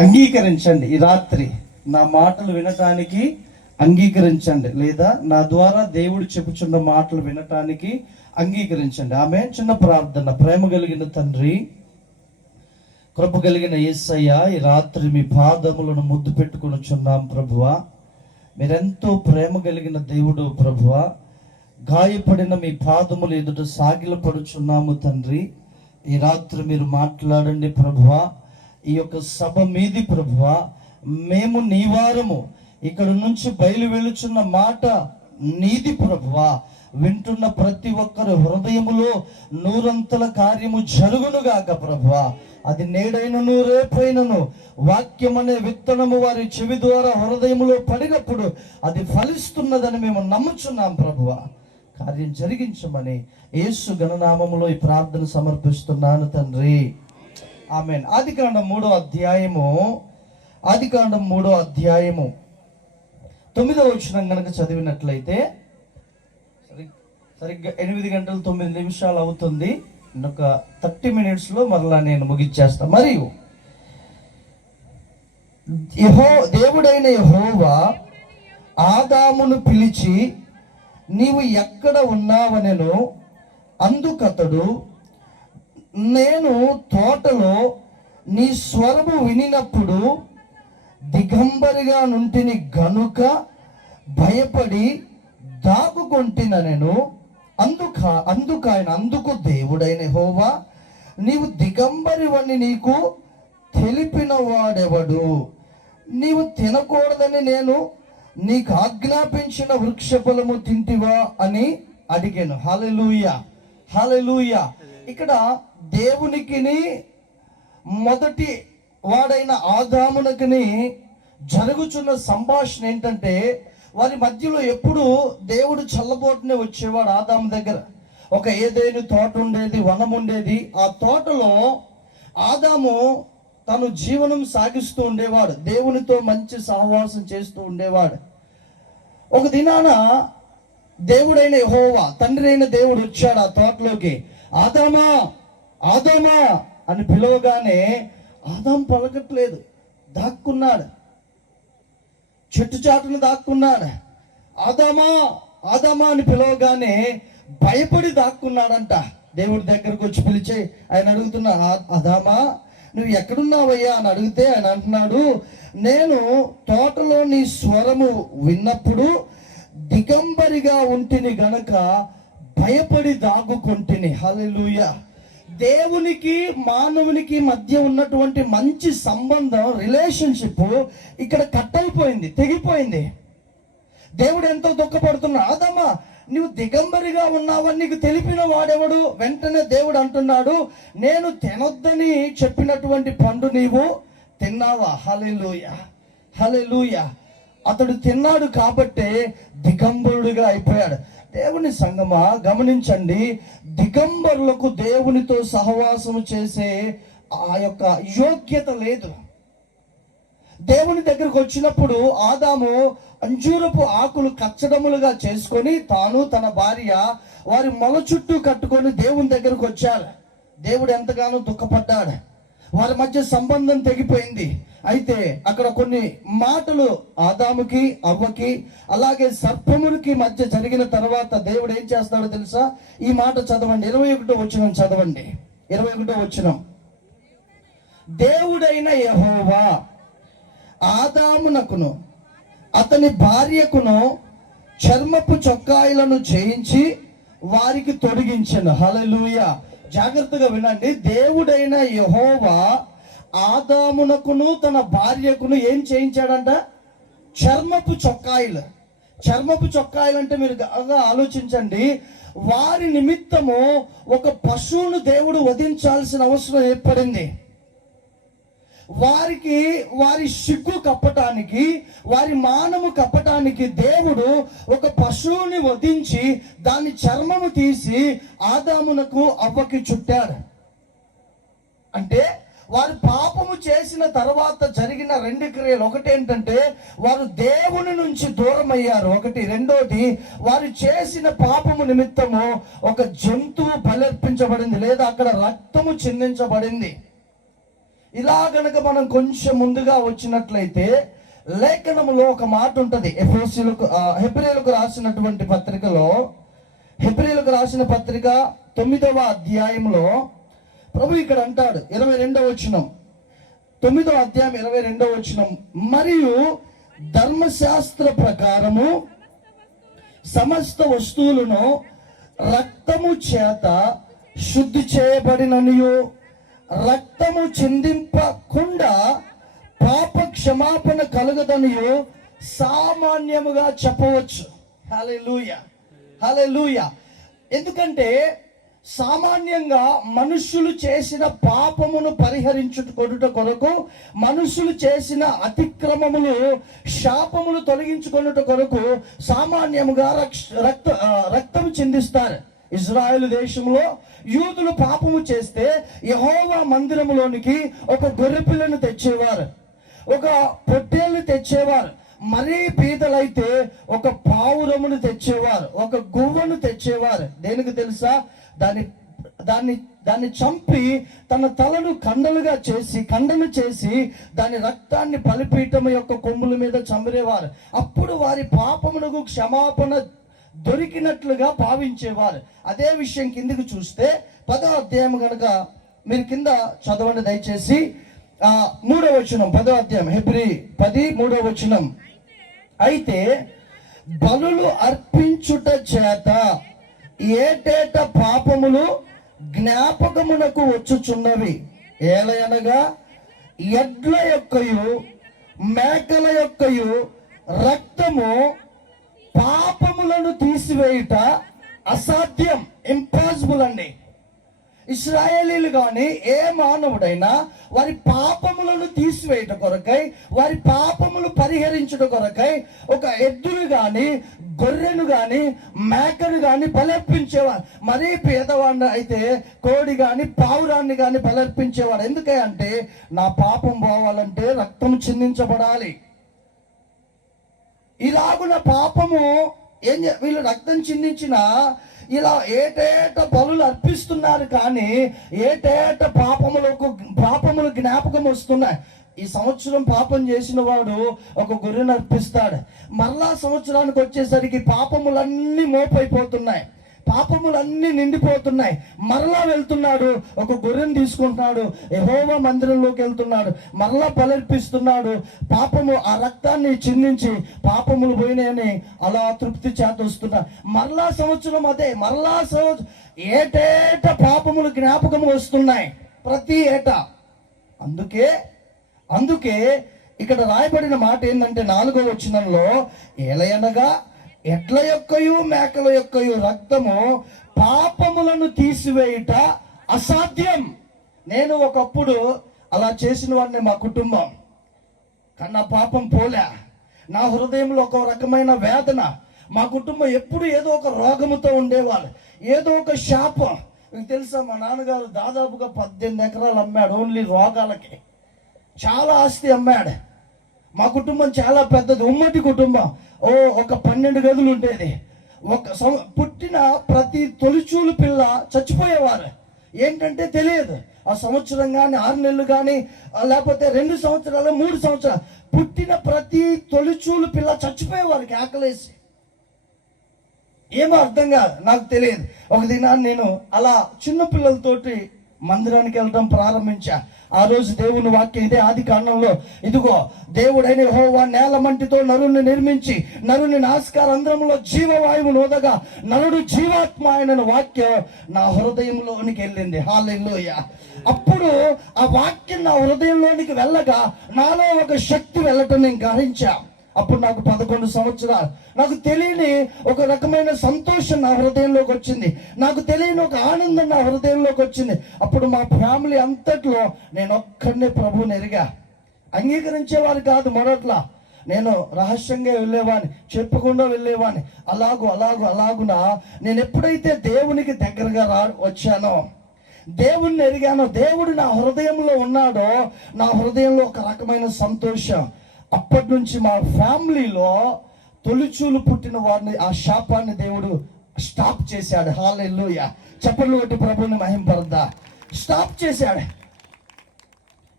అంగీకరించండి. ఈ రాత్రి నా మాటలు వినటానికి అంగీకరించండి, లేదా నా ద్వారా దేవుడు చెప్పుచున్న మాటలు వినటానికి అంగీకరించండి. ఆమె చిన్న ప్రార్థన. ప్రేమ కలిగిన తండ్రి, కృప కలిగిన యేసయ్య, ఈ రాత్రి మీ పాదములను ముద్దు పెట్టుకొనుచున్నాం ప్రభువా. మీరెంతో ప్రేమ కలిగిన దేవుడు ప్రభువా. గాయపడిన మీ పాదములు ఎదుట సాగిలపడుచున్నాము తండ్రి. ఈ రాత్రి మీరు మాట్లాడండి ప్రభువా. ఈ యొక్క సభ మీది ప్రభువా. మేము నీ వారము, ఇక్కడ నుంచి బయలు వెళుచున్న మాట నీది ప్రభువా. వింటున్న ప్రతి ఒక్కరి హృదయములో నూరంతల కార్యము జరుగునుగాక ప్రభువా. అది నేడైనను రేపైనను వాక్యం అనే విత్తనము వారి చెవి ద్వారా హృదయములో పడినప్పుడు అది ఫలిస్తున్నదని మేము నమ్ముచున్నాం ప్రభువా. కార్యం జరిగించమని యేసు ఘననామములో ఈ ప్రార్థన సమర్పిస్తున్నాను తండ్రి, ఆమేన్. ఆదికాండం 3వ అధ్యాయము 9వ వచనం కనుక చదివినట్లయితే, సరిగ్గా 8 గంటల 9 నిమిషాలు అవుతుంది. ఒక 30 minutesలో మరలా నేను ముగిచ్చేస్తా. మరియు దేవుడైన యెహోవా ఆదామును పిలిచి, నీవు ఎక్కడ ఉన్నావనెను. అందుకతడు, నేను తోటలో నీ స్వరము వినినప్పుడు దిగంబరిగా నుంటిని గనుక భయపడి దాగుకొంటినెను. అందుకు దేవుడైన యెహోవా, నీవు దిగంబరివని నీకు తెలిపిన వాడెవడు? నీవు తినకూడదని నేను నీకు ఆజ్ఞాపించిన వృక్ష ఫలము తింటివా అని అడిగాను. హల్లెలూయా, హల్లెలూయా. ఇక్కడ దేవునికిని మొదటి వాడైన ఆదామునకిని జరుగుచున్న సంభాషణ ఏంటంటే, వారి మధ్యలో ఎప్పుడు దేవుడు చల్లబోటునే వచ్చేవాడు. ఆదాము దగ్గర ఒక ఏదైనా తోట ఉండేది, వనం ఉండేది. ఆ తోటలో ఆదాము తను జీవనం సాగిస్తూ ఉండేవాడు, దేవునితో మంచి సహవాసం చేస్తూ ఉండేవాడు. ఒక దినాన దేవుడైన యెహోవా, తండ్రి అయిన దేవుడు వచ్చాడు ఆ తోటలోకి. ఆదామా, ఆదామా అని పిలవగానే ఆదాం పలకట్లేదు, దాక్కున్నాడు, చెట్టు చాటును దాక్కున్నాడు. ఆదామా, ఆదామా అని పిలవగానే భయపడి దాక్కున్నాడంట. దేవుడి దగ్గరకు వచ్చి పిలిచి ఆయన అడుగుతున్నా, ఆదామా నువ్వు ఎక్కడున్నావయ్యా అని అడిగితే ఆయన అంటున్నాడు, నేను తోటలో నీ స్వరము విన్నప్పుడు దిగంబరిగా ఉంటిని గనక భయపడి దాగుకొంటిని. హల్లెలూయా. దేవునికి మానవునికి మధ్య ఉన్నటువంటి మంచి సంబంధం, రిలేషన్షిప్ ఇక్కడ కట్ అయిపోయింది, తెగిపోయింది. దేవుడు ఎంతో దుఃఖపడుతున్నాడు. ఆదామా నువ్వు దిగంబరిగా ఉన్నావని నీకు తెలిపిన వాడెవడు? వెంటనే దేవుడు అంటున్నాడు, నేను తినొద్దని చెప్పినటువంటి పండు నీవు తిన్నావా? హల్లెలూయా, హల్లెలూయా. అతడు తిన్నాడు కాబట్టే దిగంబరుడిగా అయిపోయాడు. దేవుని సంగమా గమనించండి, దిగంబరులకు దేవునితో సహవాసం చేసే ఆ యొక్క యోగ్యత లేదు. దేవుని దగ్గరకు వచ్చినప్పుడు ఆదాము అంజూరపు ఆకులు కచ్చడములుగా చేసుకొని తాను తన భార్య వారి మొల చుట్టూ కట్టుకొని దేవుని దగ్గరకు వచ్చారు. దేవుడు ఎంతగానో దుఃఖపడ్డాడు. వారి మధ్య సంబంధం తెగిపోయింది. అయితే అక్కడ కొన్ని మాటలు ఆదాముకి అవ్వకి అలాగే సర్పమునికి మధ్య జరిగిన తర్వాత దేవుడు ఏం చేస్తాడో తెలుసా? ఈ మాట చదవండి, 21వ వచనం చదవండి. 21వ వచనం, దేవుడైన యెహోవా ఆదామునకును అతని భార్యకును చర్మపు చొక్కాయిలను చేయించి వారికి తొడిగించెను. హల్లెలూయా. జాగ్రత్తగా వినండి. దేవుడైన యెహోవా ఆదామునకును తన భార్యకును ఏం చేయించాడంట? చర్మపు చొక్కాయిలు. చర్మపు చొక్కాయిలు అంటే మీరు బాగా ఆలోచించండి. వారి నిమిత్తము ఒక పశువును దేవుడు వధించాల్సిన అవసరం ఏర్పడింది. వారికి వారి సిగ్గు కప్పటానికి, వారి మానము కప్పటానికి దేవుడు ఒక పశువుని వధించి దాని చర్మము తీసి ఆదామునకు అవ్వకి చుట్టాడు. అంటే వారు పాపము చేసిన తర్వాత జరిగిన 2 క్రియలు. ఒకటి ఏంటంటే వారు దేవుని నుంచి దూరం అయ్యారు. ఒకటి. రెండోది, వారు చేసిన పాపము నిమిత్తము ఒక జంతువు బలర్పించబడింది, లేదా అక్కడ రక్తము చిందించబడింది. ఇలా గనక మనం కొంచెం ముందుగా వచ్చినట్లయితే లేఖనములో ఒక మాట ఉంటుంది. హెబ్రీయులకు రాసినటువంటి పత్రికలో, హెబ్రీయులకు రాసిన పత్రిక 9వ అధ్యాయంలో ప్రభు ఇక్కడ అంటాడు 22వ వచనం, 9వ అధ్యాయం 22వ వచనం, మరియు ధర్మశాస్త్ర ప్రకారము సమస్త వస్తువులను రక్తము చేత శుద్ధి చేయబడిననియు రక్తము చిందింపకుండా పాప క్షమాపణ కలుగదనియు సామాన్యముగా చెప్పవచ్చు. హల్లెలూయా, హల్లెలూయా. ఎందుకంటే సామాన్యంగా మనుషులు చేసిన పాపమును పరిహరించుకొనుట కొరకు, మనుషులు చేసిన అతిక్రమములు శాపములు తొలగించుకొనుట కొరకు సామాన్యముగా రక్తం చిందిస్తారు. ఇజ్రాయెల్ దేశంలో యూదులు పాపము చేస్తే యెహోవా మందిరములోనికి ఒక గొర్రెపిల్లను తెచ్చేవారు, ఒక పొట్టేళ్లు తెచ్చేవారు. మరీ పీదలైతే ఒక పావురమును తెచ్చేవారు, ఒక గువ్వను తెచ్చేవారు. దేనికి తెలుసా? దాన్ని చంపి తన తలను ఖండన చేసి దాని రక్తాన్ని బలిపీఠం యొక్క కొమ్ముల మీద చంపేవారు. అప్పుడు వారి పాపమునకు క్షమాపణ దొరికినట్లుగా భావించేవారు. అదే విషయం కిందకి చూస్తే 10వ అధ్యాయం కనుక మీరు కింద చదవండి దయచేసి. 3వ వచనం, 10వ అధ్యాయం హెబ్రీ 10 3వ వచనం. అయితే బలులు అర్పించుట చేత ఏటేట పాపములు జ్ఞాపకమునకు వచ్చుచున్నవి. ఏలయనగా ఎడ్ల యొక్కయు మేకల యొక్కయు రక్తము పాపములను తీసివేయుట అసాధ్యం, ఇంపాసిబుల్ అండి. ఇశ్రాయేలీలు కానీ ఏ మానవుడైనా వారి పాపములను తీసివేయట కొరకై, వారి పాపములు పరిహరించుట కొరకై ఒక ఎద్దును గాని గొర్రెను గాని మేకను గాని బలర్పించేవాడు. మరీ పేదవాడిని అయితే కోడి గాని పావురాన్ని గాని బలర్పించేవాడు. ఎందుకంటే నా పాపం పోవాలంటే రక్తం చిందించబడాలి. ఇలాగున పాపము వీళ్ళు రక్తం చిందించిన ఇలా ఏటేట బలులు అర్పిస్తున్నారు, కానీ ఏటేట పాపములు జ్ఞాపకం వస్తున్నాయి. ఈ సంవత్సరం పాపం చేసిన వాడు ఒక గొర్రెను అర్పిస్తాడు, మరలా సంవత్సరానికి వచ్చేసరికి పాపములన్నీ మోపైపోతున్నాయి, పాపములన్నీ నిండిపోతున్నాయి. మరలా వెళ్తున్నాడు, ఒక గొర్రెను తీసుకుంటున్నాడు, యెహోవా మందిరంలోకి వెళ్తున్నాడు, మరలా బలర్పిస్తున్నాడు. పాపము ఆ రక్తాన్ని చిందించి పాపములు పోయినాయని అలా తృప్తి చేత వస్తున్నాడు. మరలా సంవత్సరం అదే, మరలా సంవత్సరం ఏటేట పాపములు జ్ఞాపకము వస్తున్నాయి ప్రతి ఏటా. అందుకే ఇక్కడ రాయబడిన మాట ఏంటంటే 4వ వచనంలో, ఏలయనగా ఎడ్ల యొక్కయు మేకల యొక్కయు రక్తము పాపములను తీసివేయుట అసాధ్యం. నేను ఒకప్పుడు అలా చేసిన వాడిని, మా కుటుంబం కన్నా పాపం పోలే. నా హృదయంలో ఒక రకమైన వేదన. మా కుటుంబం ఎప్పుడు ఏదో ఒక రోగముతో ఉండేవాళ్ళు, ఏదో ఒక శాపం. మీకు తెలుసా, మా నాన్నగారు దాదాపుగా 18 ఎకరాలు అమ్మాడు ఓన్లీ రోగాలకి. చాలా ఆస్తి అమ్మాడు. మా కుటుంబం చాలా పెద్దది, ఉమ్మడి కుటుంబం. ఒక 12 గదులు ఉండేది. పుట్టిన ప్రతి తొలిచూలు పిల్ల చచ్చిపోయేవారు. ఏంటంటే తెలియదు. ఆ సంవత్సరం కానీ 6 నెలలు కానీ లేకపోతే 2 సంవత్సరాలు 3 సంవత్సరాలు పుట్టిన ప్రతి తొలిచూలు పిల్ల చచ్చిపోయేవారికి ఆకలేసి. ఏమో అర్థం కాదు, నాకు తెలియదు. ఒక దినాన్ని నేను అలా చిన్న పిల్లలతోటి మందిరానికి వెళ్ళడం ప్రారంభించా. ఆ రోజు దేవుని వాక్యం ఇదే ఆదికాండంలో, ఇదిగో దేవుడైన యెహోవా నేల మంటితో నరుని నిర్మించి నరుని నాసికారంధ్రములో జీవవాయువును వదగా నరుడు జీవాత్మ అయిన వాక్యం నా హృదయంలోనికి వెళ్ళింది. హల్లెలూయా. అప్పుడు ఆ వాక్యం నా హృదయంలోనికి వెళ్ళగా నాలో ఒక శక్తి వెళ్ళటం నేను గ్రహించా. అప్పుడు నాకు 11 సంవత్సరాలు. నాకు తెలియని ఒక రకమైన సంతోషం నా హృదయంలోకి వచ్చింది, నాకు తెలియని ఒక ఆనందం నా హృదయంలోకి వచ్చింది. అప్పుడు మా ఫ్యామిలీ అంతట్లో నేను ఒక్కడినే ప్రభువుని ఎరిగా. అంగీకరించేవారు కాదు మొదట్లో, నేను రహస్యంగా వెళ్ళేవాడిని, చెప్పకుండా వెళ్ళేవాడిని. అలాగునా నేను ఎప్పుడైతే దేవునికి దగ్గరగా వచ్చానో, దేవుణ్ణి ఎరిగానో, దేవుడు నా హృదయంలో ఉన్నాడో, నా హృదయంలో ఒక రకమైన సంతోషం. అప్పటి నుంచి మా ఫ్యామిలీలో తొలిచూలు పుట్టిన వారిని ఆ శాపాన్ని దేవుడు స్టాప్ చేశాడు. హల్లెలూయా. చప్పట్లు కొట్టి ప్రభువుని మహింపరద్దా. స్టాప్ చేశాడు.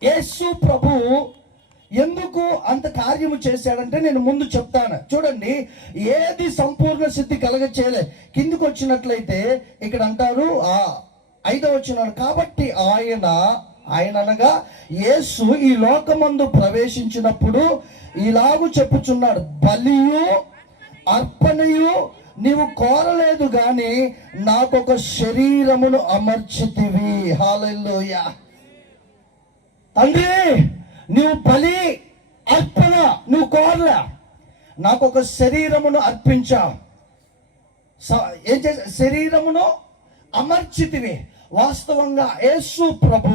యేసు ప్రభు ఎందుకు అంత కార్యము చేశాడంటే నేను ముందు చెప్తాను. చూడండి, ఏది సంపూర్ణ సిద్ధి కలగ చేయలే. కిందికి వచ్చినట్లయితే ఇక్కడ అంటారు 5వ వచనం, కాబట్టి ఆయన అనగా యేసు ఈ లోకమందు ప్రవేశించినప్పుడు ఇలాగూ చెప్పుచున్నాడు, బలియు అర్పణయు నీవు కోరలేదు గాని నాకొక శరీరమును అమర్చితివి. హల్లెలూయా. తండ్రి, నువ్వు బలి అర్పణ నువ్వు కోరలే, నాకొక శరీరమును అర్పించా. ఏం చేసా? శరీరమును అమర్చితివి. వాస్తవంగా యేసు ప్రభు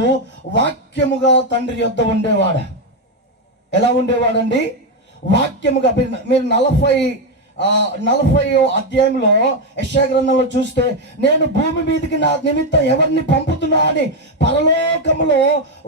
వాక్యముగా తండ్రి యొద్ద ఉండేవాడు. ఎలా ఉండేవాడండి? వాక్యముగా. మీరు 40వ అధ్యాయంలో యెషయా గ్రంథంలో చూస్తే, నేను భూమి మీదకి నా నిమిత్తం ఎవరిని పంపుతున్నా అని పరలోకములో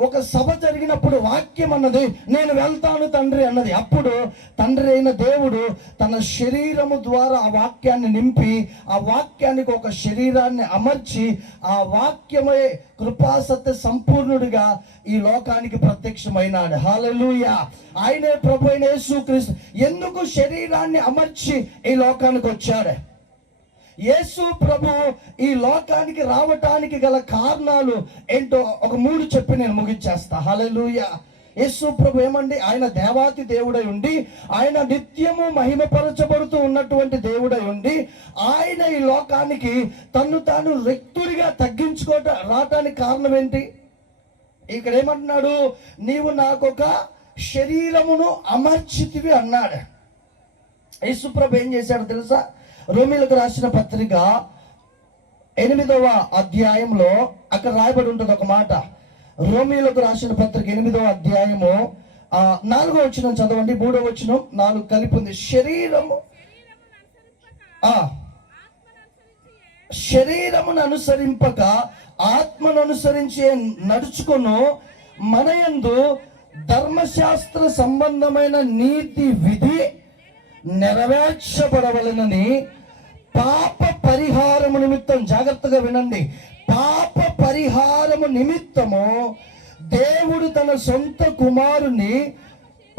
ఒక సభ జరిగినప్పుడు వాక్యం అన్నది, నేను వెళ్తాను తండ్రి అన్నది. అప్పుడు తండ్రి అయిన దేవుడు తన శరీరము ద్వారా ఆ వాక్యాన్ని నింపి, ఆ వాక్యానికి ఒక శరీరాన్ని అమర్చి, ఆ వాక్యమే కృపాసత్య సంపూర్ణుడిగా ఈ లోకానికి ప్రత్యక్షమైనాడు. హల్లెలూయా. ఆయనే ప్రభు అయిన యేసుక్రీస్తు ఎందుకు శరీరాన్ని అమర్చి ఈ లోకానికి వచ్చాడు? యేసు ప్రభు ఈ లోకానికి రావటానికి గల కారణాలు ఏంటో ఒక 3 చెప్పి నేను ముగించేస్తా. హల్లెలూయా. యేసు ప్రభు ఏమండి? ఆయన దేవాతి దేవుడై ఉండి, ఆయన నిత్యము మహిమపరచబడుతూ ఉన్నటువంటి దేవుడై ఉండి, ఆయన ఈ లోకానికి తన్ను తాను రిక్తుడిగా రావటానికి కారణం ఏంటి? ఇక్కడ ఏమంటున్నాడు? నీవు నాకొక శరీరమును అమర్చితివి అన్నాడు. యేసు ప్రభు ఏం చేశాడు తెలుసా? రోమీయులకు రాసిన పత్రిక 8వ అధ్యాయంలో అక్కడ రాయబడి ఉంటుంది ఒక మాట. రోమీయులకు రాసిన పత్రిక 8వ అధ్యాయము 4వ వచనం చదవండి. 3వ వచనం 4 కలిపి ఉంది. శరీరమును అనుసరింపక ఆత్మను అనుసరించి నడుచుకొను మనయందు ధర్మశాస్త్ర సంబంధమైన నీతి విధి నెరవేర్చబడవలెనని పాప పరిహారము నిమిత్తం, జాగ్రత్తగా వినండి, పాప పరిహారము నిమిత్తము దేవుడు తన సొంత కుమారుని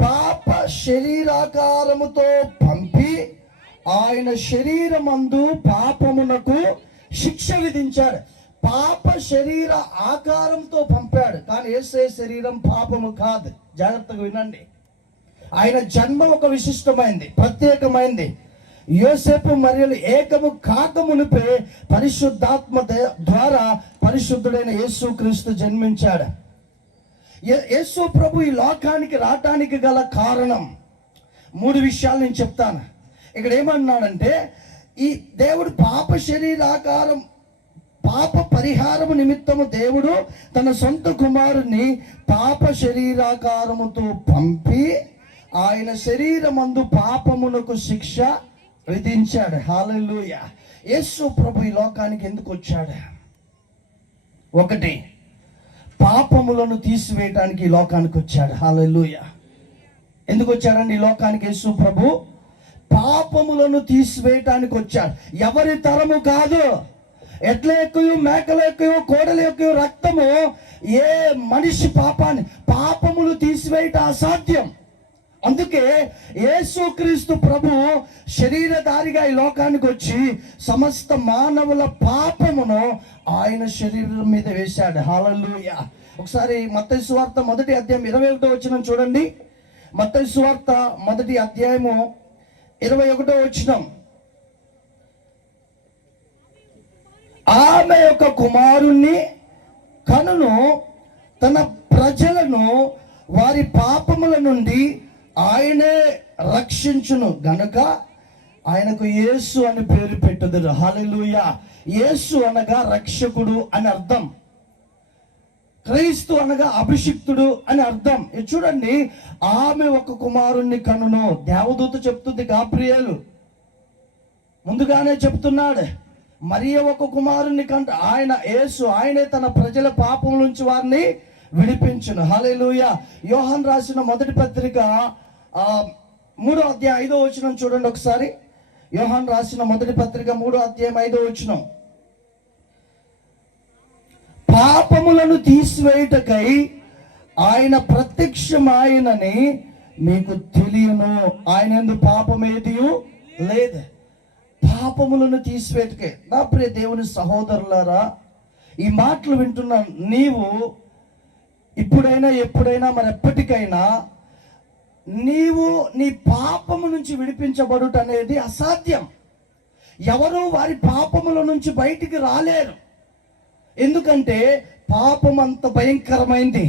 పాప శరీరాకారముతో పంపి ఆయన శరీరమందు పాపమునకు శిక్ష విధించాడు. పాప శరీర ఆకారంతో పంపాడు, కానీ యేసే శరీరం పాపము కాదు. జాగ్రత్తగా వినండి. ఆయన జన్మ ఒక విశిష్టమైంది, ప్రత్యేకమైంది. యోసేపు మరియలు ఏకము కాకమునిపే పరిశుద్ధాత్మ ద్వారా పరిశుద్ధుడైన యేసుక్రీస్తు జన్మించాడు. యేసు ప్రభు ఈ లోకానికి రావటానికి గల కారణం 3 విషయాలు నేను చెప్తాను. ఇక్కడ ఏమన్నాడంటే, ఈ దేవుడు పాప పరిహారము నిమిత్తము దేవుడు తన సొంత కుమారుని పాప శరీరాకారముతో పంపి ఆయన శరీరమందు పాపమునకు శిక్ష విధించాడు. హల్లెలూయా. యేసు ప్రభు ఈ లోకానికి ఎందుకు వచ్చాడు? 1, పాపములను తీసివేయటానికి ఈ లోకానికి వచ్చాడు. హల్లెలూయా. ఎందుకు వచ్చాడండి ఈ లోకానికి యేసు ప్రభు? పాపములను తీసివేయటానికి వచ్చాడు. ఎవరి తరము కాదు. ఎట్ల ఎక్కువ, మేకల ఎక్కువ, కోడల ఎక్కువ రక్తము ఏ మనిషి పాపములు తీసివేయట అసాధ్యం. అందుకే యేసుక్రీస్తు ప్రభు శరీరధారిగా ఈ లోకానికి వచ్చి సమస్త మానవుల పాపమును ఆయన శరీరం మీద వేశాడు. హల్లెలూయా. ఒకసారి మత్తయి సువార్త 1వ అధ్యాయం 21వ వచనం చూడండి. మత్తయి సువార్త 1వ అధ్యాయము 21వ వచనం. ఆమె యొక్క కుమారుణ్ణి కనును తన ప్రజలను వారి పాపముల నుండి ఆయనే రక్షించును గనుక ఆయనకు యేసు అని పేరు పెట్టుదురు. హల్లెలూయా. యేసు అనగా రక్షకుడు అని అర్థం. క్రీస్తు అనగా అభిషిక్తుడు అని అర్థం. చూడండి, ఆమె ఒక కుమారుణ్ణి కనును. దేవదూత చెప్తుంది, గాబ్రియేలు ముందుగానే చెప్తున్నాడు. మరియ ఒక కుమారుణ్ణి కంట, ఆయన యేసు, ఆయనే తన ప్రజల పాపం నుంచి వారిని విడిపించును. హల్లెలూయా. యోహాను రాసిన 1వ పత్రిక 3వ అధ్యాయం 5వ వచనం చూడండి ఒకసారి. యోహాను రాసిన 1వ పత్రిక 3వ అధ్యాయం 5వ వచనం. పాపములను తీసివేయుటకై ఆయన ప్రత్యక్షమాయనని మీకు తెలియను. ఆయన యందు పాపమేది లేదు. పాపములను తీసివేటుకే. నా ప్రియ దేవుని సహోదరులారా, ఈ మాటలు వింటున్న నీవు ఇప్పుడైనా ఎప్పుడైనా మరి ఎప్పటికైనా నీవు నీ పాపము నుంచి విడిపించబడుట అనేది అసాధ్యం. ఎవరు వారి పాపముల నుంచి బయటికి రాలేరు. ఎందుకంటే పాపం అంత భయంకరమైంది,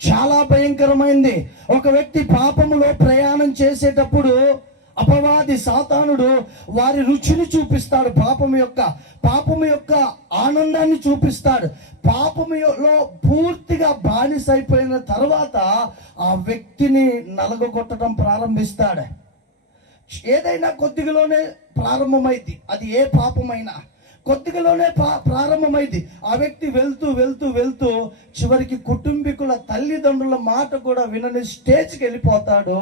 చాలా భయంకరమైంది. ఒక వ్యక్తి పాపములో ప్రయాణం చేసేటప్పుడు అపవాది సాతానుడు వారి రుచిని చూపిస్తాడు. పాపము యొక్క ఆనందాన్ని చూపిస్తాడు. పాపములో పూర్తిగా బానిసైపోయిన తర్వాత ఆ వ్యక్తిని నలగొట్టడం ప్రారంభిస్తాడు. ఏదైనా కొద్దిగాలోనే ప్రారంభమైంది. అది ఏ పాపమైనా కొద్దిగాలోనే ప్రారంభమైంది. ఆ వ్యక్తి వెళ్తూ వెళ్తూ వెళ్తూ చివరికి కుటుంబీకుల తల్లిదండ్రుల మాట కూడా వినని స్టేజ్కి వెళ్ళిపోతాడు.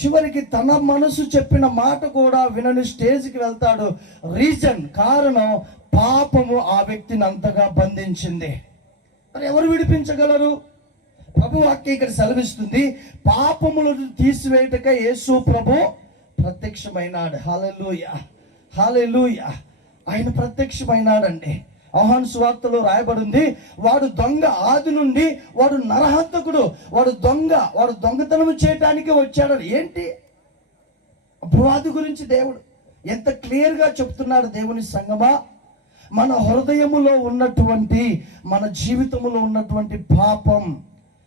చివరికి తన మనసు చెప్పిన మాట కూడా వినని స్టేజ్కి వెళ్తాడు. కారణం పాపము ఆ వ్యక్తిని అంతగా బంధించింది. మరి ఎవరు విడిపించగలరు? ప్రభు వాక్యం ఇక్కడ సెలవిస్తుంది, పాపములను తీసివేయటకై యేసు ప్రభు ప్రత్యక్షమైనాడు. హల్లెలూయా, హల్లెలూయా. ఆయన ప్రత్యక్షమైనాడండి. యోహాను సువార్తలో రాయబడింది, వాడు దొంగ ఆది నుండి, వాడు నరహంతకుడు, వాడు దొంగతనం చేయటానికి వచ్చాడు. ఏంటి అపవాది గురించి దేవుడు ఎంత క్లియర్గా చెప్తున్నాడు. దేవుని సంగమా, మన హృదయములో ఉన్నటువంటి, మన జీవితములో ఉన్నటువంటి పాపం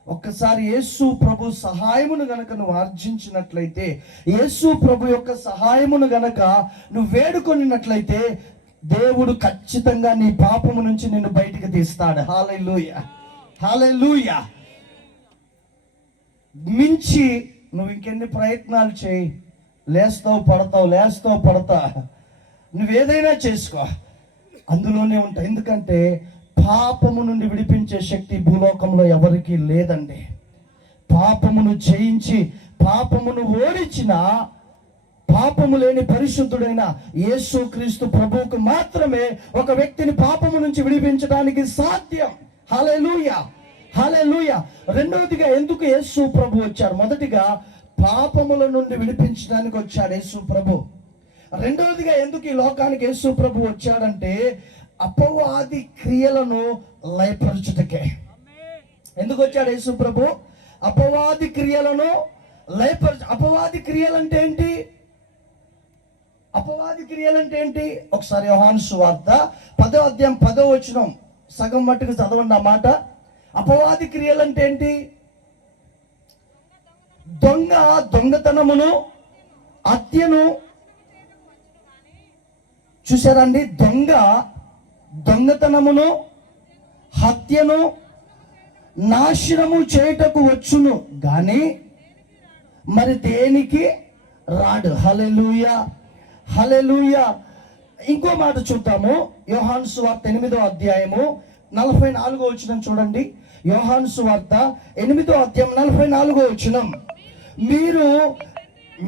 ఒక్కసారి యేసు ప్రభు సహాయమును గనక నువ్వు ఆర్జించినట్లయితే, యేసు ప్రభు యొక్క సహాయమును గనక నువ్వు వేడుకొనినట్లయితే, దేవుడు ఖచ్చితంగా నీ పాపము నుంచి నిన్ను బయటికి తీస్తాడు. హల్లెలూయా, హల్లెలూయా. మించి నువ్వు ఇంకెన్ని ప్రయత్నాలు చేయి, లేస్తావు పడతా, నువ్వేదైనా చేసుకో, అందులోనే ఉంటా. ఎందుకంటే పాపము నుండి విడిపించే శక్తి భూలోకంలో ఎవరికీ లేదండి. పాపమును జయించి పాపమును ఓడించిన పాపము లేని పరిశుద్ధుడైన యేసుక్రీస్తు ప్రభువుకు మాత్రమే ఒక వ్యక్తిని పాపము నుంచి విడిపించడానికి సాధ్యం. హల్లెలూయా, హల్లెలూయా. రెండవదిగా ఎందుకు యేసు ప్రభు వచ్చారు? మొదటిగా పాపముల నుండి విడిపించడానికి వచ్చాడు యేసు ప్రభు. రెండవదిగా ఎందుకు ఈ లోకానికి యేసు ప్రభు వచ్చాడంటే అపవాది క్రియలను లయపరచుటకే. ఎందుకు వచ్చాడు యేసు ప్రభు? అపవాది క్రియలను అపవాది క్రియలంటే ఏంటి? అపవాది క్రియలంటే ఏంటి? ఒకసారి యోహాను సువార్త 10వ అధ్యాయం 10వ వచనం సగం మట్టుకు చదవండి ఆ మాట. అపవాది క్రియలంటే ఏంటి? దొంగతనమును, హత్యను. చూసారండి, దొంగతనమును, హత్యను, నాశనము చేయుటకు వచ్చును గాని మరి దేనికి రాడు. హల్లెలూయా, హల్లెలూయా. ఇంకో మాట చూద్దాము. యోహాను సువార్త 8వ అధ్యాయము 44వ వచనం చూడండి. యోహాను సువార్త 8వ అధ్యాయం 44వ వచనం. మీరు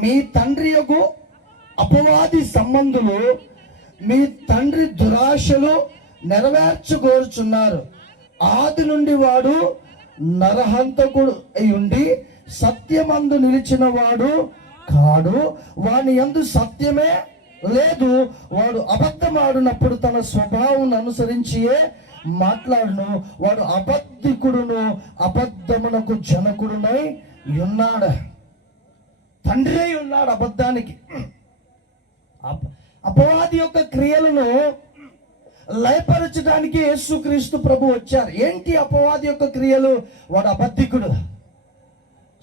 మీ తండ్రి యొక్క అపవాది సంబంధులు మీ తండ్రి దురాశలు నెరవేర్చుకోరుచున్నారు. ఆది నుండి వాడు నరహంతకుడు అయి ఉండి సత్యమందు నిలిచిన వాడు కాడు, వాని యందు సత్యమే లేదు. వాడు అబద్ధమాడినప్పుడు తన స్వభావం అనుసరించియే మాట్లాడును. వాడు అబద్ధికుడును, అబద్ధమునకు జనకుడునై ఉన్నాడు. తండ్రి ఉన్నాడు అబద్ధానికి. అపవాది యొక్క క్రియలను లయపరచడానికి యేసుక్రీస్తు ప్రభు వచ్చారు. ఏంటి అపవాది యొక్క క్రియలు? వాడు అబద్ధికుడు,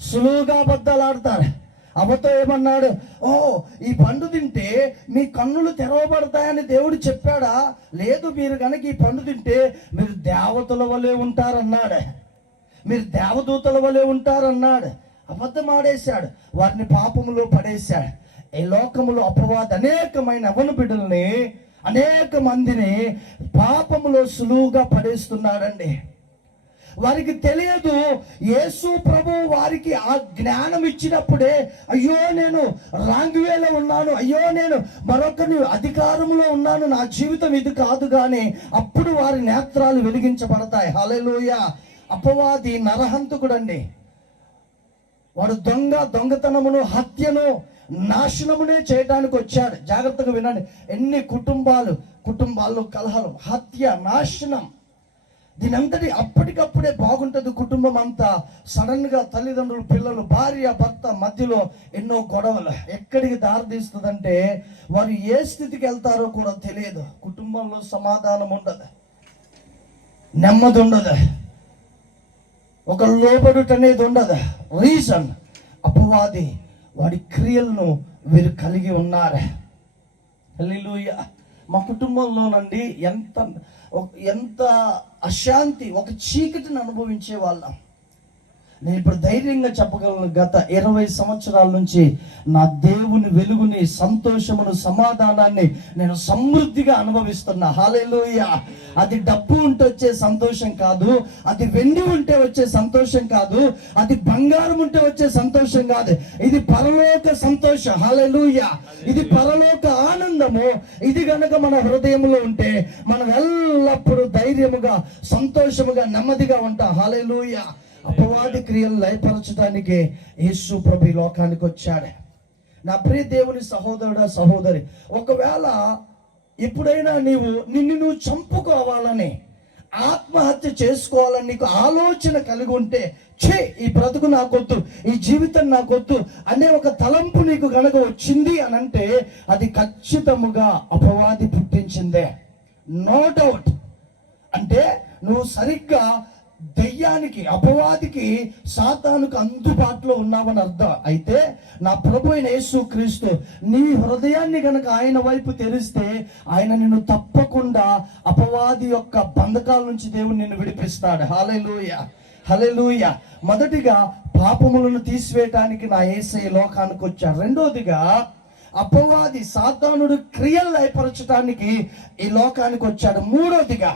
సులువుగా అబద్ధాలు ఆడతారు. అబద్ధం ఏమన్నాడు? ఈ పండు తింటే మీ కన్నులు తెరవబడతాయని దేవుడు చెప్పాడా? లేదు, మీరు కనుక ఈ పండు తింటే మీరు దేవతల వలె ఉంటారన్నాడు, మీరు దేవదూతల వలె ఉంటారన్నాడు. అబద్ధం ఆడేశాడు, వారిని పాపములో పడేశాడు. ఈ లోకములో అపవాది అనేకమైన అవన బిడ్డల్ని, అనేక మందిని పాపములో సులువుగా పడేస్తున్నాడండి. వారికి తెలియదు. యేసు ప్రభు వారికి ఆ జ్ఞానం ఇచ్చినప్పుడే, అయ్యో నేను రాంగ్ వేలో ఉన్నాను, అయ్యో నేను మరొకరి అధికారంలో ఉన్నాను, నా జీవితం ఇది కాదు కానీ అప్పుడు వారి నేత్రాలు వెలిగించబడతాయి. హల్లెలూయా, అపవాది నరహంతకుడండి. వాడు దొంగతనమును, హత్యను, నాశనమునే చేయడానికి వచ్చాడు. జాగ్రత్తగా వినండి. ఎన్ని కుటుంబాల్లో కలహాలు, హత్య, నాశనం, దీని అంతటి అప్పటికప్పుడే బాగుంటుంది కుటుంబం అంతా. సడన్ గా తల్లిదండ్రులు, పిల్లలు, భార్య, భర్త మధ్యలో ఎన్నో గొడవలు. ఎక్కడికి దారితీస్తుందంటే వారు ఏ స్థితికి వెళ్తారో కూడా తెలియదు. కుటుంబంలో సమాధానం ఉండదు, నెమ్మది ఉండదు, ఒక లోబడుట అనేది ఉండదు. రీజన్ అపవాది వాడి క్రియలను వీరు కలిగి ఉన్నారు. హల్లెలూయా. మా కుటుంబంలోనండి ఎంత అశాంతి, ఒక చీకటిని అనుభవించే వాళ్ళం. నేను ఇప్పుడు ధైర్యంగా చెప్పగలను, గత 20 సంవత్సరాల నుంచి నా దేవుని వెలుగుని, సంతోషమును, సమాధానాన్ని నేను సమృద్ధిగా అనుభవిస్తున్నా. హల్లెలూయా. అది డబ్బు ఉంటే వచ్చే సంతోషం కాదు, అది వెండి ఉంటే వచ్చే సంతోషం కాదు, అది బంగారం ఉంటే వచ్చే సంతోషం కాదు. ఇది పరలోక సంతోషం. హల్లెలూయా. ఇది పరలోక ఆనందము. ఇది గనక మన హృదయంలో ఉంటే మనం ఎల్లప్పుడూ ధైర్యముగా, సంతోషముగా, నెమ్మదిగా ఉంటాం. హల్లెలూయా. అపవాది క్రియలు లయపరచడానికి యేసు ప్రభు లోకానికి వచ్చాడు. నా ప్రియ దేవుని సహోదరుడా, సహోదరి, ఒకవేళ ఎప్పుడైనా నిన్ను చంపుకోవాలని, ఆత్మహత్య చేసుకోవాలని నీకు ఆలోచన కలిగి ఉంటే, ఈ బ్రతుకు నాకొద్దు, ఈ జీవితం నాకొద్దు అనే ఒక తలంపు నీకు గనక వచ్చింది అని అంటే అది ఖచ్చితముగా అపవాది పుట్టించిందే. No doubt. అంటే నువ్వు సరిగ్గా దెయ్యానికి, అపవాదికి, సాతానుకు అందుబాటులో ఉన్నావని అర్థం. అయితే నా ప్రభు అయిన యేసుక్రీస్తు నీ హృదయాన్ని గనక ఆయన వైపు తెరిస్తే ఆయన నిన్ను తప్పకుండా అపవాది యొక్క బంధకాల నుంచి దేవుడు నిన్ను విడిపిస్తాడు. హల్లెలూయా, హల్లెలూయా. మొదటిగా పాపములను తీసివేయటానికి నా యేసయ్య లోకానికి వచ్చాడు. రెండోదిగా అపవాది, సాతానుడు క్రియలు లయపరచడానికి ఈ లోకానికి వచ్చాడు. మూడోదిగా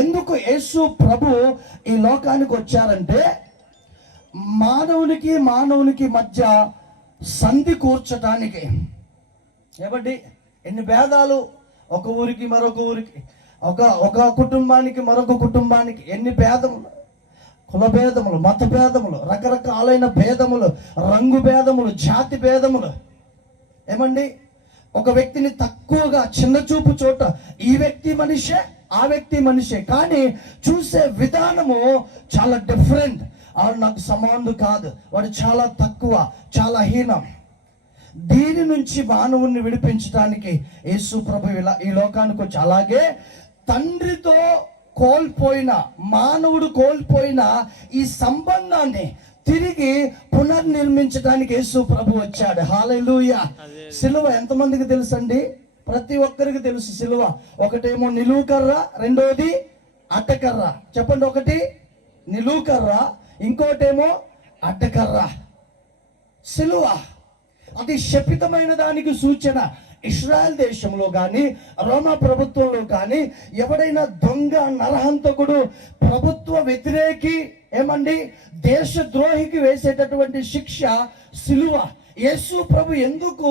ఎందుకు యేసు ప్రభు ఈ లోకానికి వచ్చారంటే మానవునికి మధ్య సంధి కూర్చటానికి. ఏమండి, ఎన్ని భేదాలు, ఒక ఊరికి మరొక ఊరికి, ఒక కుటుంబానికి మరొక కుటుంబానికి ఎన్ని భేదములు, కుల భేదములు, మత భేదములు, రకరకాలైన భేదములు, రంగు భేదములు, జాతి భేదములు. ఏమండి, ఒక వ్యక్తిని తక్కువగా, చిన్న చూపు చోట ఈ వ్యక్తి మనిషే, ఆ వ్యక్తి మనిషే, కానీ చూసే విధానము చాలా డిఫరెంట్. వాడు నాకు సమానుడు కాదు, వాడు చాలా తక్కువ, చాలా హీనం. దీని నుంచి మానవుణ్ణి విడిపించడానికి యేసు ప్రభు ఈ లోకానికి వచ్చి, అలాగే తండ్రితో మానవుడు కోల్పోయిన ఈ సంబంధాన్ని తిరిగి పునర్నిర్మించడానికి యేసు ప్రభు వచ్చాడు. హల్లెలూయా. సిలువ ఎంతమందికి తెలుసండి? ప్రతి ఒక్కరికి తెలుసు సిలువ. ఒకటేమో నిలువు కర్ర, రెండోది అడ్డకర్ర. చెప్పండి, ఒకటి నిలువు కర్ర, ఇంకోటేమో అడ్డకర్ర. సిలువ అది శపితమైన దానికి సూచన. ఇశ్రాయెల్ దేశంలో కానీ, రోమా ప్రభుత్వంలో కానీ ఎవడైనా దొంగ, నరహంతకుడు, ప్రభుత్వ వ్యతిరేకి, దేశద్రోహికి వేసేటటువంటి శిక్ష సిలువ. యేసు ప్రభు ఎందుకు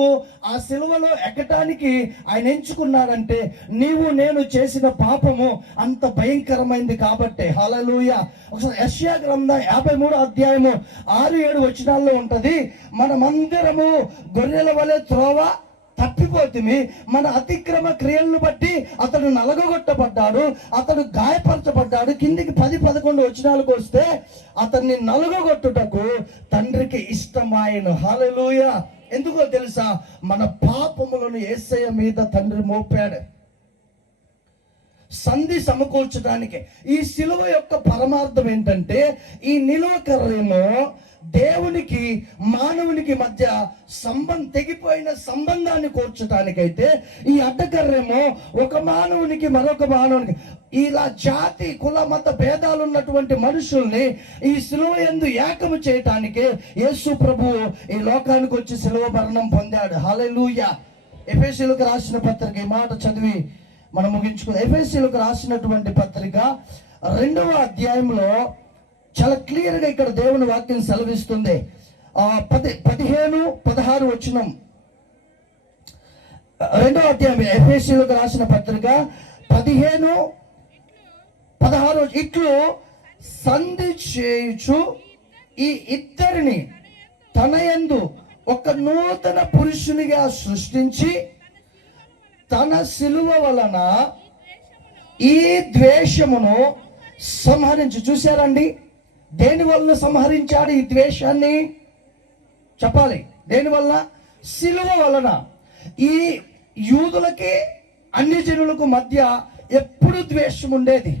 ఆ సిలువలో ఎక్కటానికి ఆయన ఎంచుకున్నాడంటే, నీవు నేను చేసిన పాపము అంత భయంకరమైంది కాబట్టి. హల్లెలూయా. ఒకసారి యెషయా గ్రంథం 53వ అధ్యాయము 6-7 వచనాల్లో ఉంటది, మనమందరము గొర్రెల వలె త్రోవ తప్పిపోతుంది, మన అతిక్రమ క్రియలను బట్టి అతడు నలగొట్టబడ్డాడు, అతడు గాయపరచబడ్డాడు. కిందికి 10-11 వచనాలకు వస్తే, అతన్ని నలగొట్టుటకు తండ్రికి ఇష్టమాయను. హల్లెలూయా. ఎందుకో తెలుసా? మన పాపములను యేసయ్య మీద తండ్రి మోపాడు, సంధి సమకూర్చడానికి. ఈ సిలువ యొక్క పరమార్థం ఏంటంటే, ఈ నిలువ కర్రేమో దేవునికి మానవునికి మధ్య తెగిపోయిన సంబంధాన్ని కూర్చడానికైతే, ఈ అడ్డకర్రేమో ఒక మానవునికి మరొక మానవునికి, ఇలా జాతి, కుల, మత భేదాలు ఉన్నటువంటి మనుషుల్ని ఈ సిలువ యందు ఏకము చేయటానికి యేసు ప్రభు ఈ లోకానికి వచ్చి సిలువ మరణం పొందాడు. హల్లెలూయా. ఎఫెసీయులకు రాసిన పత్రిక, ఈ మాట చదివి మనం ముగించుకుందాం. ఎఫెసీయులకు రాసినటువంటి పత్రిక 2వ అధ్యాయంలో చాలా క్లియర్ గా ఇక్కడ దేవుని వాక్యం సెలవిస్తుంది. 15-16 వచనం, 2వ అధ్యాయం ఎఫెసీయులకు రాసిన పత్రిక 15-16. ఇట్లు సంధి చేయుచు ఈ ఇద్దరిని తన యందు ఒక నూతన పురుషునిగా సృష్టించి తన శిలువ వలన ఈ ద్వేషమును సంహరించి. చూశారండి, దేని వలన సంహరించాడు ఈ ద్వేషాన్ని? చెప్పాలి, దేని వలన? శిలువ వలన. ఈ యూదులకి అన్ని జనులకు మధ్య ఎప్పుడు ద్వేషం ఉండేది,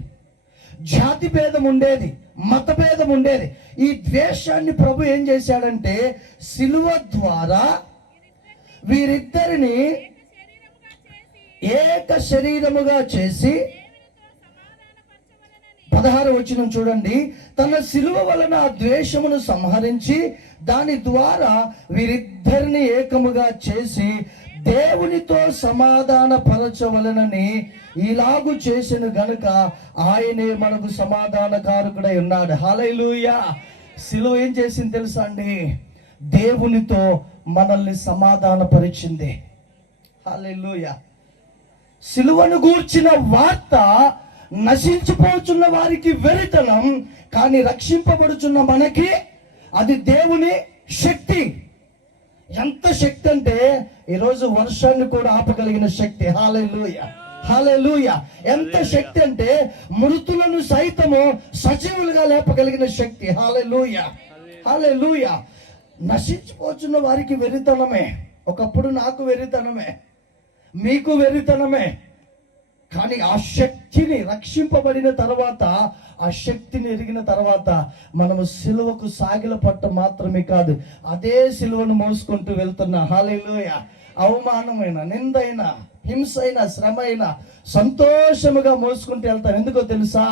జాతి భేదం ఉండేది, మత భేదం ఉండేది. ఈ ద్వేషాన్ని ప్రభు ఏం చేశాడంటే శిలువ ద్వారా వీరిద్దరిని ఏక శరీరముగా చేసి 16వ వచనం చూడండి, తన శిలువ వలన ఆ ద్వేషమును సంహరించి దాని ద్వారా వీరిద్దరిని ఏకముగా చేసి దేవునితో సమాధాన పరచవలనని ఇలాగు చేసిన గనుక ఆయనే మనకు సమాధానకారకుడై ఉన్నాడు. హల్లెలూయా. శిలువ ఏం చేసింది తెలుసా అండి? దేవునితో మనల్ని సమాధాన పరిచింది. హల్లెలూయా. శిలువను గూర్చిన వార్త నశించిపోతున్న వారికి వెరితనం, కానీ రక్షింపబడుచున్న మనకి అది దేవుని శక్తి. ఎంత శక్తి అంటే ఈరోజు వర్షాన్ని కూడా ఆపగలిగిన శక్తి. హల్లెలూయా, హల్లెలూయా. ఎంత శక్తి అంటే మృతులను సైతము సజీవులుగా లేపగలిగిన శక్తి. హల్లెలూయా, హల్లెలూయా. నశించిపోతున్న వారికి వెరితనమే. ఒకప్పుడు నాకు వెరితనమే, మీకు వెరితనమే. కానీ ఆ శక్తిని, రక్షింపబడిన తర్వాత ఆ శక్తిని ఎరిగిన తర్వాత మనము సిలువకు సాగిల పట్ట మాత్రమే కాదు, అదే సిలువను మోసుకుంటూ వెళ్తున్నా. హల్లెలూయా. అవమానమైన, నిందైన, హింసైన, శ్రమ అయినా సంతోషముగా మోసుకుంటూ వెళ్తాం. ఎందుకో తెలుసా?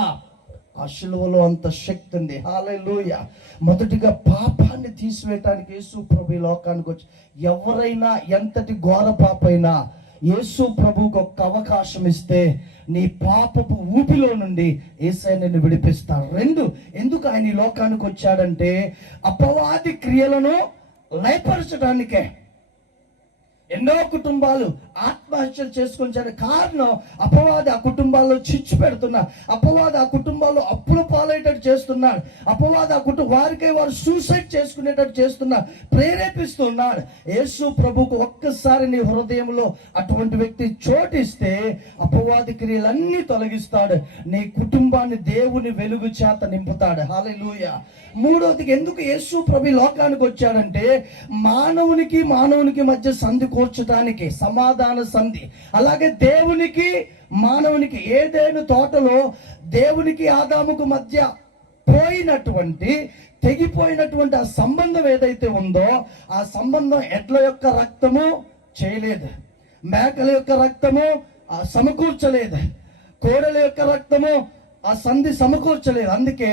ఆ సిలువలో అంత శక్తి ఉంది. హల్లెలూయా. మొదటిగా పాపాన్ని తీసివేయటానికి యేసు ప్రభు ఈ లోకానికి వచ్చి, ఎవరైనా ఎంతటి ఘోర పాపైనా యేసు ప్రభువుకు ఒక్క అవకాశం ఇస్తే నీ పాపపు ఊపిలో నుండి యేసయ్య నిన్ను విడిపిస్తాడు. 2, ఎందుకు ఆయన ఈ లోకానికి వచ్చాడంటే అపవాది క్రియలను లయపరచడానికే. ఎన్నో కుటుంబాలు ఆత్మహత్యలు చేసుకొని కారణం అపవాది ఆ కుటుంబాల్లో చిచ్చు పెడుతున్నాడు. అపవాది ఆ కుటుంబాల్లో అప్పుల పాలయ్యేటట్టు చేస్తున్నాడు. అపవాది ఆ వారికే వారు సూసైడ్ చేసుకునేటట్టు చేస్తున్నాడు, ప్రేరేపిస్తున్నాడు. యేసు ప్రభుకు ఒక్కసారి నీ హృదయంలో అటువంటి వ్యక్తి చోటిస్తే అపవాది క్రియలన్నీ తొలగిస్తాడు, నీ కుటుంబాన్ని దేవుని వెలుగు చేత నింపుతాడు. హల్లెలూయా. 3వది, ఎందుకు యేసు ప్రభు లోకానికి వచ్చాడంటే మానవునికి మధ్య సంధి కూర్చడానికి, సమాధాన సంధి. అలాగే దేవునికి మానవునికి, ఏదైనా తోటలో దేవునికి ఆదాముకు మధ్య తెగిపోయినటువంటి ఆ సంబంధం ఏదైతే ఉందో ఆ సంబంధం ఎడ్ల యొక్క రక్తము చేయలేదు, మేకల యొక్క రక్తము సమకూర్చలేదు, కోడల యొక్క రక్తము ఆ సంధి సమకూర్చలేదు. అందుకే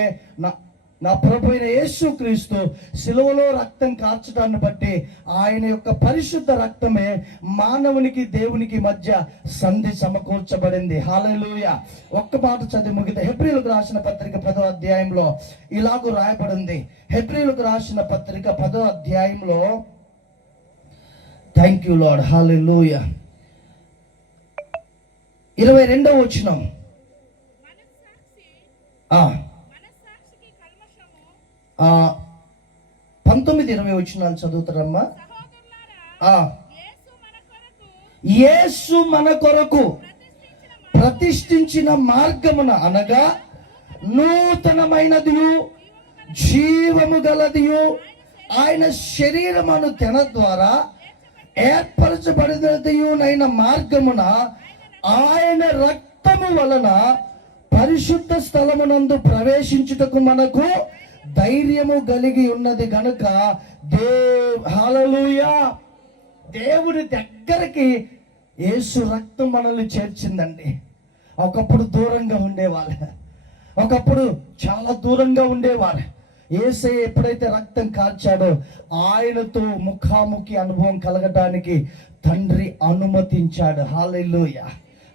నా ప్రభు అయిన యేసుక్రీస్తు శిలువలో రక్తం కార్చడాన్ని బట్టి ఆయన యొక్క పరిశుద్ధ రక్తమే మానవునికి దేవునికి మధ్య సంధి సమకూర్చబడింది. హల్లెలూయా. ఒక్క మాట చదివి ముగితే హెబ్రీయులకు రాసిన పత్రిక 10వ అధ్యాయంలో ఇలాగూ రాయబడింది. హెబ్రీయులకు రాసిన పత్రిక 10వ అధ్యాయంలో, థ్యాంక్ యూ లార్డ్, హల్లెలూయా, 22వ వచనం. 19-20 వచనాలు చదువుతారమ్మా. యేసు మన కొరకు ప్రతిష్ఠించిన మార్గమున, అనగా నూతనమైనదియు జీవము గలదియు ఆయన శరీరమును తెన ద్వారా ఏర్పరచబడినదియునైన మార్గమున ఆయన రక్తము వలన పరిశుద్ధ స్థలమునందు ప్రవేశించుటకు మనకు ధైర్యము కలిగి ఉన్నది గనుక హల్లెలూయా, దేవుని దగ్గరికి యేసు రక్తం మనల్ని చేర్చిందండి. ఒకప్పుడు దూరంగా ఉండేవారు, ఒకప్పుడు చాలా దూరంగా ఉండేవారు. యేసయ్య ఎప్పుడైతే రక్తం కార్చాడో ఆయనతో ముఖాముఖి అనుభవం కలగడానికి తండ్రి అనుమతించాడు. హల్లెలూయా,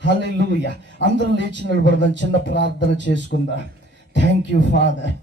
హల్లెలూయా. అందరూ లేచి నిలబడదాం, చిన్న ప్రార్థన చేసుకుందాం. Thank you father.